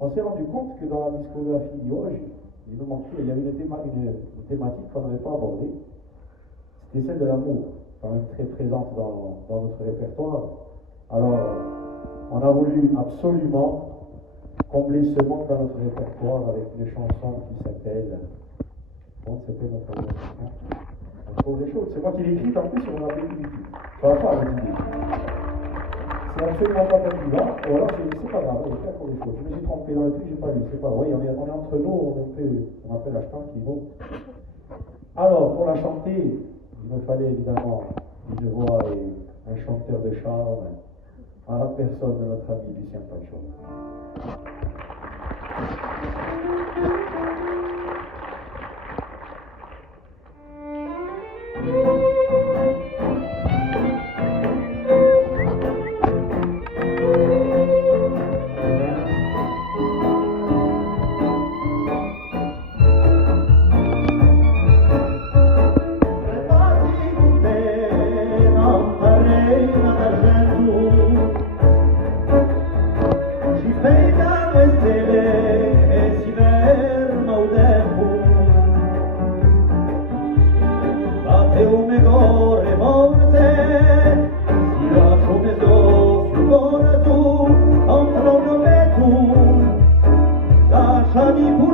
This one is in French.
on s'est rendu compte que dans la discographie d'Ioge, il y avait une thématique qu'on n'avait pas abordée. C'était celle de l'amour, quand même très présente dans notre répertoire. Alors, on a voulu absolument combler ce manque dans notre répertoire avec une chanson qui s'appelle... Comment s'appelle notre chanson? On trouve les choses. C'est moi qui l'ai écrite en plus, on l'a appelé du tout. Ça va pas avec l'idée. C'est absolument pas pertinent. Ou alors, c'est pas grave, j'ai fait encore des choses. Je me suis trompé dans le truc, j'ai pas lu. C'est pas vrai. On est entre nous, on appelle la chante qui vaut. Alors, pour la chanter, il me fallait évidemment une voix et un chanteur de charme à la personne de notre ami Lucien Panchon. Lasciamo